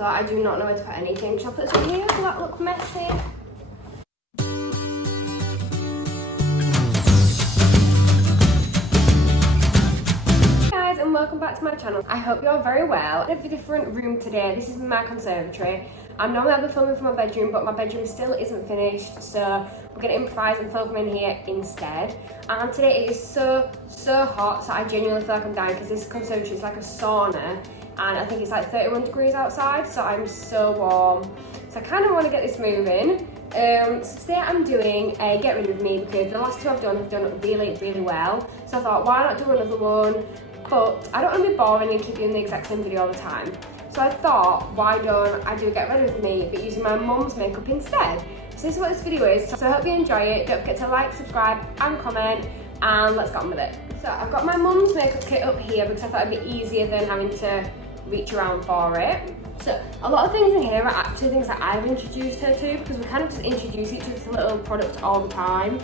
so I do not know where to put anything. Shall I put some here? Will that look messy? And welcome back to my channel. I hope you're very well. I have a different room today. This is my conservatory. And normally I'll be filming from my bedroom, but my bedroom still isn't finished, so we're gonna improvise and film in here instead. And today it is so hot, so I genuinely feel like I'm dying because this conservatory is like a sauna, and I think it's like 31 degrees outside, so I'm so warm. So I kind of want to get this moving. So today I'm doing a get rid of me because the last two I've done really well. So I thought, why not do another one? But I don't want to be boring and keep doing the exact same video all the time. So I thought, why don't I do a get rid of me, but using my mum's makeup instead? So this is what this video is. So I hope you enjoy it. Don't forget to like, subscribe and comment, and let's get on with it. So I've got my mum's makeup kit up here because I thought it'd be easier than having to reach around for it. So a lot of things in here are actually things that I've introduced her to, because we kind of just introduce each other to little products all the time.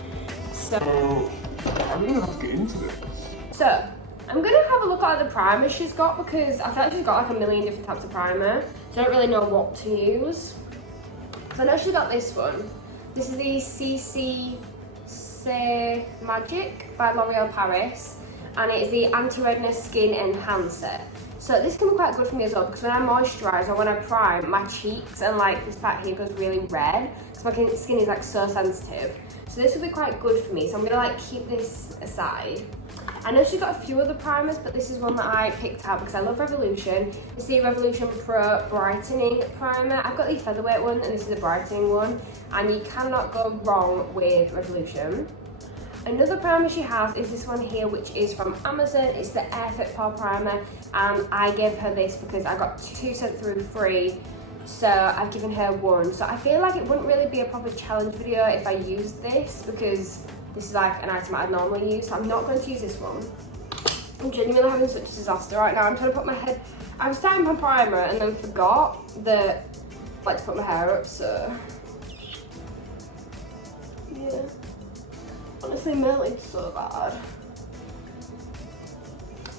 So I'm gonna have to get into this. So I'm gonna have a look at the primer she's got, because I feel like she's got like a million different types of primer, so I don't really know what to use. So I know she got this one. This is the CC Say Magic by L'Oreal Paris, and it is the Anti-Redness Skin Enhancer. So this can be quite good for me as well, because when I moisturise or when I prime, my cheeks and like this part here goes really red, because my skin is like so sensitive. So this will be quite good for me, so I'm gonna like keep this aside. I know she's got a few other primers, but this is one that I picked out because I love Revolution. It's the Revolution Pro Brightening Primer. I've got the featherweight one, and this is the brightening one, and you cannot go wrong with Revolution. Another primer she has is this one here, which is from Amazon. It's the Air Fit Pore Primer, and I gave her this because I got 2 sent through free, so I've given her one. So I feel like it wouldn't really be a proper challenge video if I used this, because this is like an item I'd normally use, so I'm not going to use this one. I'm genuinely having such a disaster right now. I'm trying to put my head, I was starting my primer and then forgot that I like to put my hair up, so yeah. Honestly, melted so bad.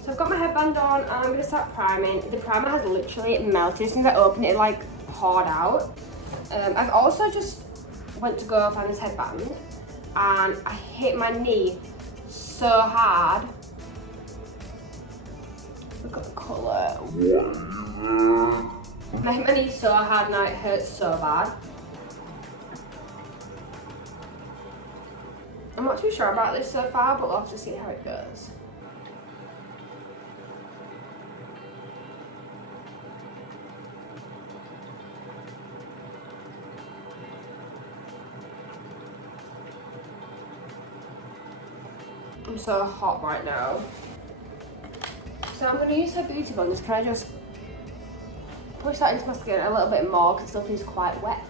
So I've got my headband on and I'm going to start priming. The primer has literally melted. As soon as I opened it, it like poured out. I've also just went to go find this headband, and I hit my knee so hard. Look at the colour. I hit my knee so hard now, it hurts so bad. I'm not too sure about this so far, but we'll have to see how it goes. I'm so hot right now. So I'm going to use her beauty blenders. Can I just push that into my skin a little bit more, because it still feels quite wet.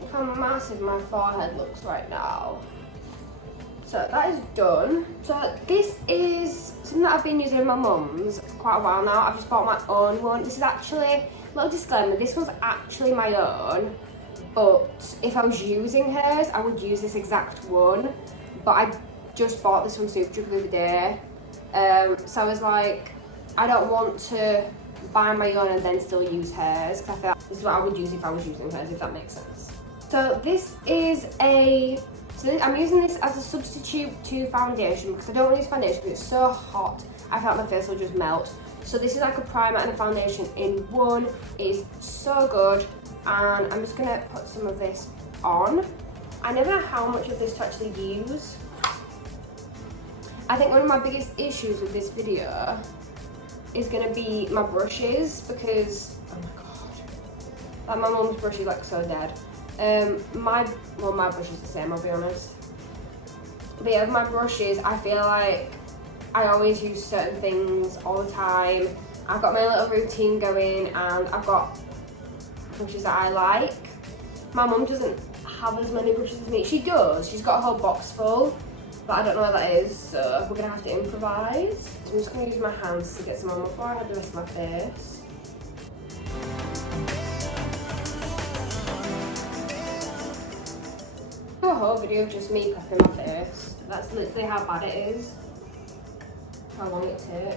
Look how massive my forehead looks right now. So that is done. So this is something that I've been using in my mum's for quite a while now. I've just bought my own one. This is actually, little disclaimer, this one's actually my own, but if I was using hers, I would use this exact one. But I just bought this from Superdrug the other day. So I was like, I don't want to buy my own and then still use hers, because I feel like this is what I would use if I was using hers, if that makes sense. So this is I'm using this as a substitute to foundation, because I don't want to use foundation because it's so hot. I feel like my face will just melt. So this is like a primer and a foundation in one. It is so good, and I'm just gonna put some of this on. I never know how much of this to actually use. I think one of my biggest issues with this video is gonna be my brushes, because oh my god, like my mum's brush is like so dead. My brush is the same, I'll be honest. But yeah, with my brushes, I feel like I always use certain things all the time. I've got my little routine going, and I've got brushes that I like. My mum doesn't have as many brushes as me. She does, she's got a whole box full, but I don't know where that is, so we're gonna have to improvise. So I'm just gonna use my hands to get some on before I have the rest of my face. Do a whole video of just me prepping my face. That's literally how bad it is. How long it takes.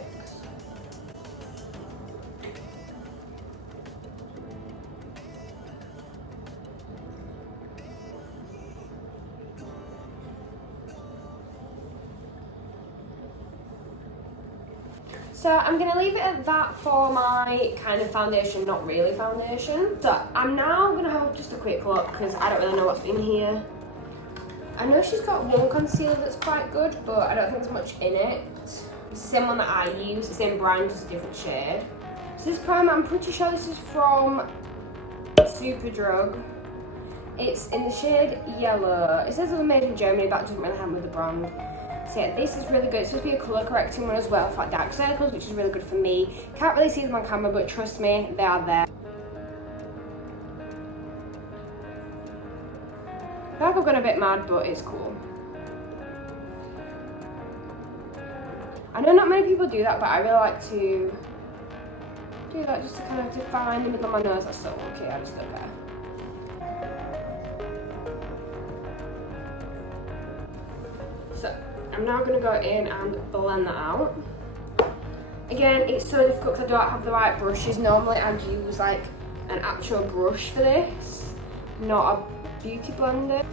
So I'm going to leave it at that for my kind of foundation, not really foundation. So I'm now going to have just a quick look because I don't really know what's in here. I know she's got one concealer that's quite good, but I don't think there's much in it. It's the same one that I use, it's the same brand, just a different shade. So this primer, I'm pretty sure this is from Superdrug. It's in the shade Yellow. It says it was made in Germany, but it doesn't really have with the brand. So yeah, this is really good. It's supposed to be a colour correcting one as well for like dark circles, which is really good for me. Can't really see them on camera, but trust me, they are there. I feel like I've gone a bit mad, but it's cool. I know not many people do that, but I really like to do that just to kind of define the middle of my nose. That's so okay, I just don't care. So I'm now going to go in and blend that out. Again, it's so difficult because I don't have the right brushes. Normally I'd use like an actual brush for this, not a beauty blender.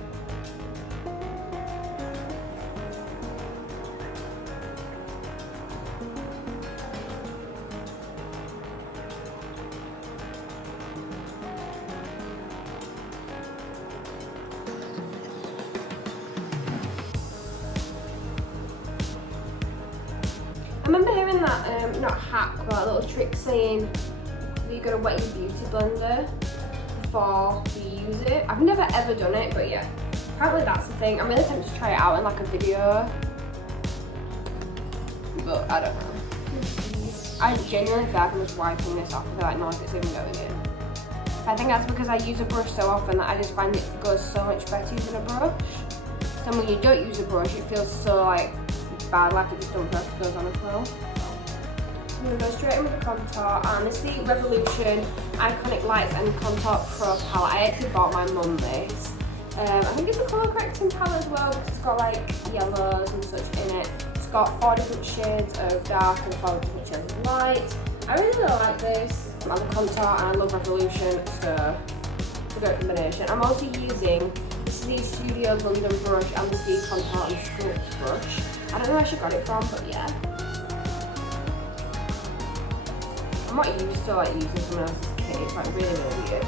I remember hearing that, not hack, but a little trick saying that you've got to wet your beauty blender before you use it. I've never ever done it, but yeah, apparently that's the thing. I'm really tempted to try it out in like a video, but I don't know. I genuinely feel like I'm just wiping this off. I feel like none of it's even going in. I think that's because I use a brush so often that I just find it goes so much better using a brush. So when you don't use a brush, it feels so like bad, like it just don't feel like it goes on as well. I'm going to go straight in with the contour, and this is the Revolution Iconic Lights and Contour Pro palette. I actually bought my mum this. I think it's a colour correcting palette as well because it's got like yellows and such in it. It's got 4 different shades of dark and 4 different shades of light. I really like this. I love contour and I love Revolution, so it's a great combination. I'm also using this is the Studio London brush and this is the contour and sculpt brush. I don't know where she got it from, but yeah. I'm not used to like using someone else's kit, it's like really weird.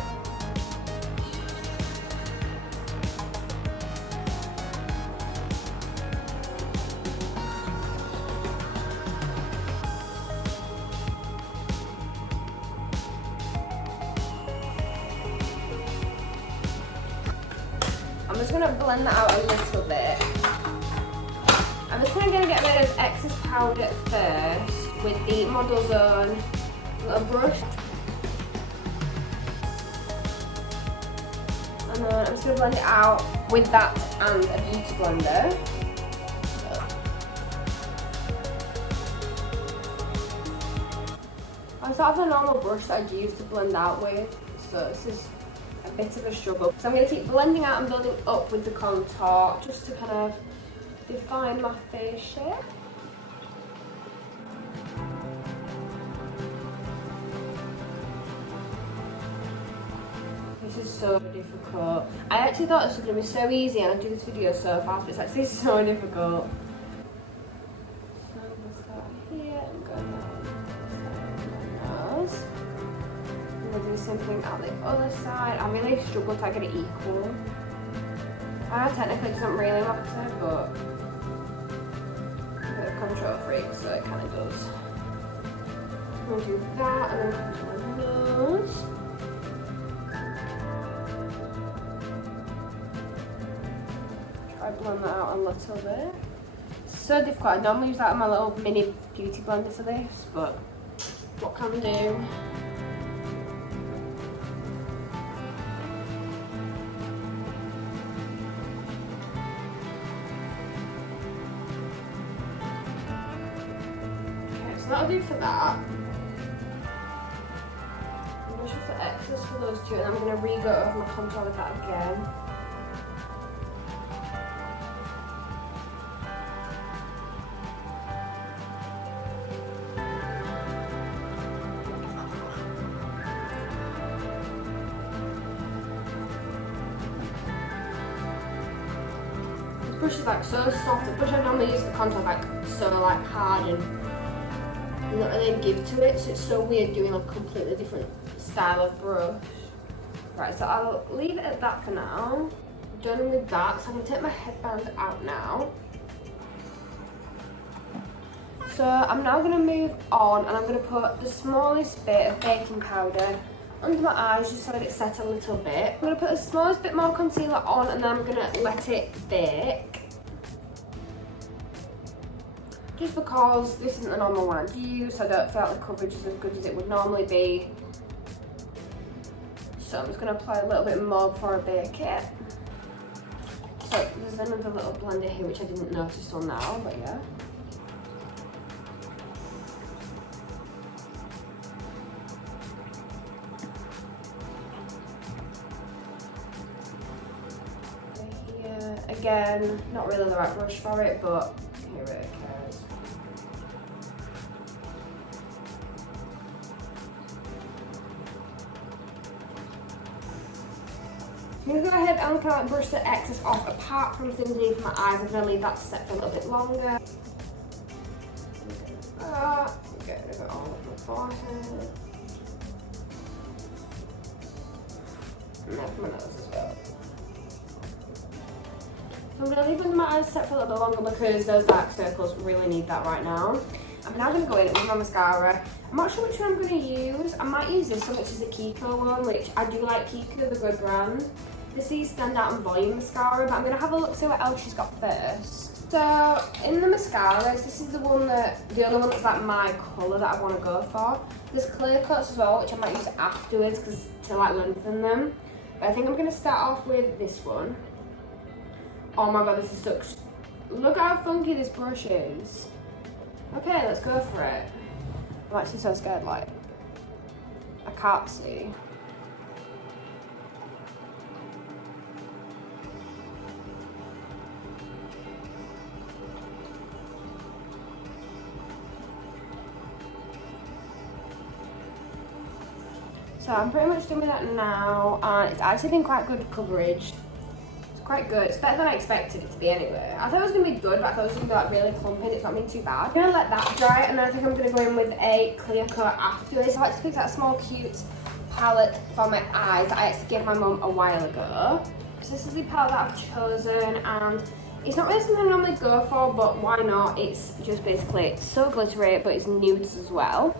I'm just going to blend that out a little bit. I'm just going to get rid of excess powder first with the Model Zone little brush. And then I'm just going to blend it out with that and a beauty blender. I sort of the normal brush that I'd use to blend out with, so this is a bit of a struggle. So I'm going to keep blending out and building up with the contour just to kind of define my face shape. This is so difficult. I actually thought this was going to be so easy and I'd do this video so fast, but it's actually so difficult. So I'm going to start here and go down my nose. I'm going to do the same thing out the other side. I really struggle to get it equal. I know technically it doesn't really matter, but I'm a bit of control freak, so it kind of does. I'm going to do that and then come to my nose. Try to blend that out a little bit. So difficult. I normally use that in my little mini beauty blender for this, but what can I do? Okay, so that'll do for that. I'm going to just the excess for those two, and I'm going to re-go over my contour with that again. brush is like so soft. The brush I normally use for contour is like so like hard and not really give to it, so it's so weird doing like a completely different style of brush. Right, so I'll leave it at that for now. Done with that, so I'm gonna take my headband out now. So I'm now gonna move on and I'm gonna put the smallest bit of baking powder under my eyes just so that it sets a little bit. I'm gonna put the smallest bit more concealer on and then I'm gonna let it bake. Just because this isn't the normal one I use, so I don't feel like the coverage is as good as it would normally be. So I'm just gonna apply a little bit more before I bake it. So there's another little blender here which I didn't notice till now, but yeah. Here, again, not really the right brush for it, but here it goes. I'm going to go ahead and kind of brush the excess off apart from things underneath my eyes. I'm going to leave that to set for a little bit longer. Get rid of it all over my forehead. And then for my nose as well. So I'm going to leave under my eyes set for a little bit longer because those dark circles really need that right now. I'm now going to go in with my mascara. I'm not sure which one I'm going to use. I might use this one, which is the Kiko one, which I do like Kiko, the good brand. This is Stand Out and Volume Mascara, but I'm going to have a look, see what else she's got first. So, in the mascaras, this is the only one that's like my colour that I want to go for. There's clear coats as well, which I might use afterwards because to like lengthen them. But I think I'm going to start off with this one. Oh my god, this is such... Look how funky this brush is. Okay, let's go for it. I'm actually so scared, like, I can't see. So I'm pretty much done with that now, and it's actually been quite good coverage. It's quite good. It's better than I expected it to be anyway. I thought it was going to be good, but I thought it was going to be like really clumpy. It's not been too bad. I'm going to let that dry, and then I think I'm going to go in with a clear coat afterwards. I like to pick that small cute palette for my eyes that I actually gave my mum a while ago. So this is the palette that I've chosen, and it's not really something I normally go for, but why not? It's just basically so glittery, but it's nudes as well.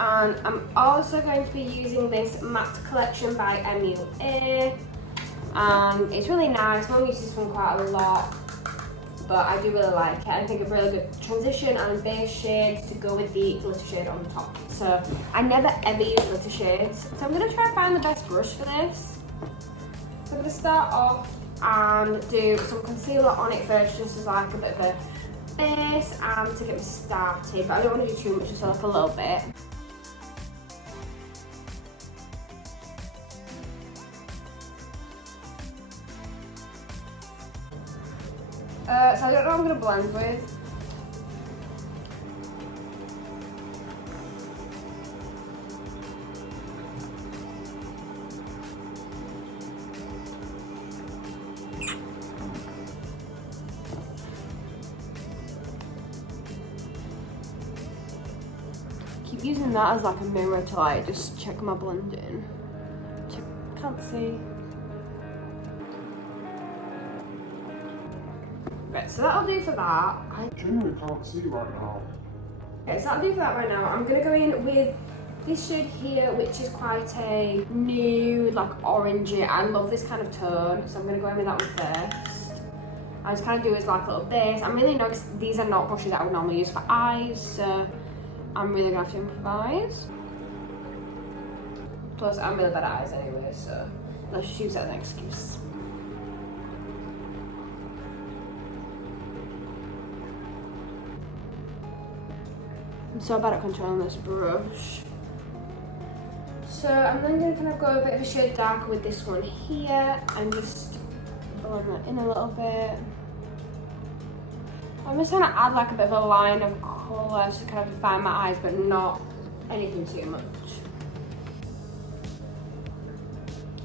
And I'm also going to be using this matte collection by MUA. It's really nice. Mum uses this one quite a lot, but I do really like it. I think a really good transition and base shades to go with the glitter shade on the top. So I never ever use glitter shades. So I'm going to try and find the best brush for this. So I'm going to start off and do some concealer on it first, just as like a bit of a base and to get me started. But I don't want to do too much, just like a little bit. So I don't know what I'm going to blend with. Keep using that as like a mirror to like just check my blending. Can't see. Right, so that'll do for that. I genuinely can't see right now. Okay, so that'll do for that right now. I'm going to go in with this shade here, which is quite a nude, like orangey. I love this kind of tone, so I'm going to go in with that one first. I just kind of do it as like a little base. I'm really nervous. These are not brushes that I would normally use for eyes, so I'm really going to have to improvise. Plus, I'm really bad at eyes anyway, so let's just use that as an excuse. I'm so bad at controlling this brush. So I'm then going to kind of go a bit of a shade darker with this one here and just blend that in a little bit. I'm just trying to add like a bit of a line of colour just to kind of define my eyes, but not anything too much.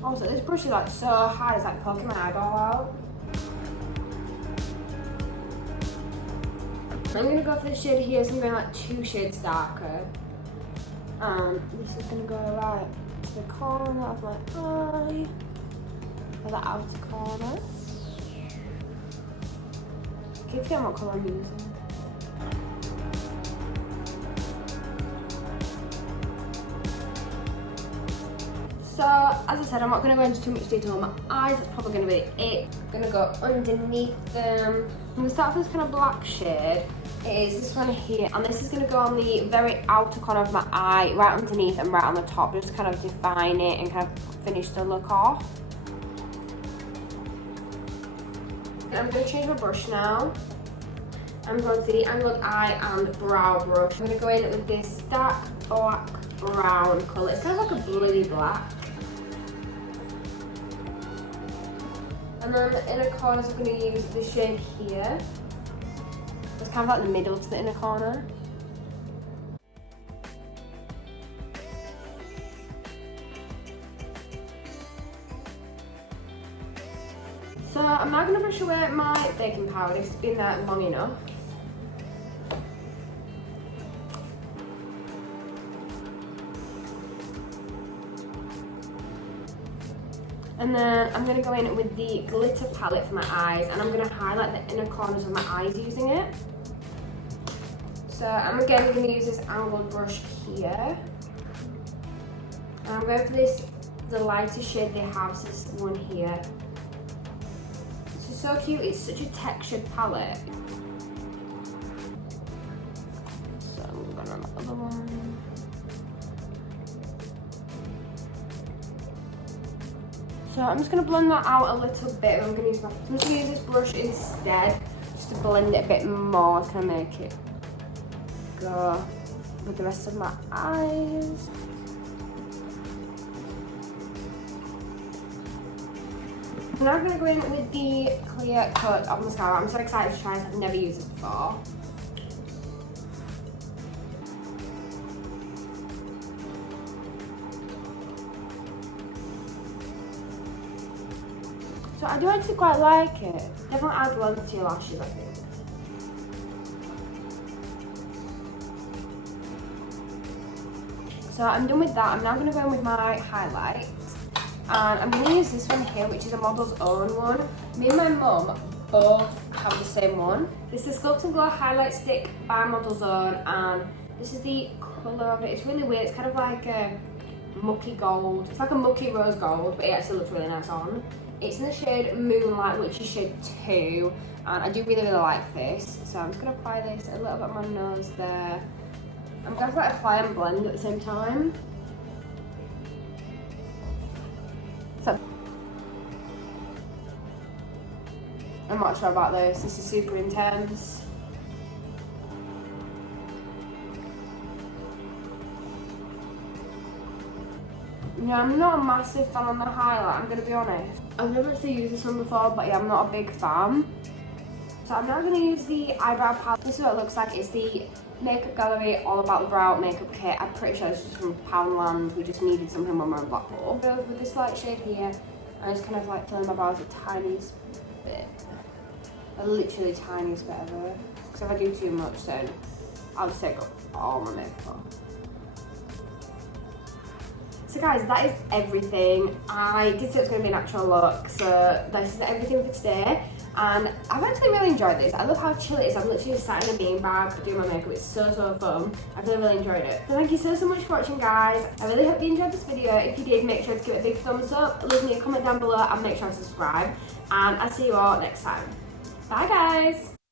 Also, this brush is like so hard, it's like poking my eyeball out. I'm gonna go for the shade here, so I'm going like 2 shades darker. And this is gonna go right to the corner of my eye, or the outer corner. Keep forgetting what colour I'm using. So, as I said, I'm not going to go into too much detail on my eyes, that's probably going to be it. I'm going to go underneath them. I'm going to start with this kind of black shade. It is this one here, and this is going to go on the very outer corner of my eye, right underneath and right on the top, just to kind of define it and kind of finish the look off. I'm going to change my brush now. I'm going to the angled eye and brow brush. I'm going to go in with this dark black brown colour. It's kind of like a bluey black. And then the inner corners, I'm going to use the shade here. It's kind of like the middle to the inner corner. So I'm now going to brush away my baking powder. It's been there long enough. And then I'm going to go in with the glitter palette for my eyes, and I'm going to highlight the inner corners of my eyes using it. So I'm again going to use this angled brush here. And I'm going for this, the lightest shade they have, so this one here. This is so cute, it's such a textured palette. So I'm going on the other one. So I'm just going to blend that out a little bit. I'm just going to use this brush instead, just to blend it a bit more, to kind of make it go with the rest of my eyes. So now I'm going to go in with the clear coat of mascara. I'm so excited to try this, I've never used it before. So I do actually quite like it. Definitely adds length to your lashes, I think. So I'm done with that. I'm now going to go in with my highlight. And I'm going to use this one here, which is a Model's Own one. Me and my mum both have the same one. This is Sculpt and Glow Highlight Stick by Model's Own, and this is the colour of it. It's really weird. It's kind of like a mucky gold. It's like a mucky rose gold, but it actually looks really nice on. It's in the shade Moonlight, which is shade 2, and I do really, really like this. So I'm just going to apply this a little bit on my nose there. I'm going to like apply and blend at the same time. So I'm not sure about this. This is super intense. Yeah, I'm not a massive fan on the highlight, I'm going to be honest. I've never actually used this one before, but yeah, I'm not a big fan. So I'm now going to use the eyebrow palette. This is what it looks like. It's the Makeup Gallery All About the Brow makeup kit. I'm pretty sure it's just from Poundland. We just needed something when we were in Blackpool. So with this light shade here, I just kind of like filling my brows the tiniest bit. The literally tiniest bit of it. Because if I do too much, then I'll just take all my makeup off. So guys, that is everything. I did say it was going to be a natural look, so this is everything for today. And I've actually really enjoyed this. I love how chill it is. I'm literally sat in a beanbag doing my makeup. It's so fun. I've really, really enjoyed it. So thank you so much for watching, guys. I really hope you enjoyed this video. If you did, make sure to give it a big thumbs up, leave me a comment down below, and make sure to subscribe. And I'll see you all next time. Bye guys!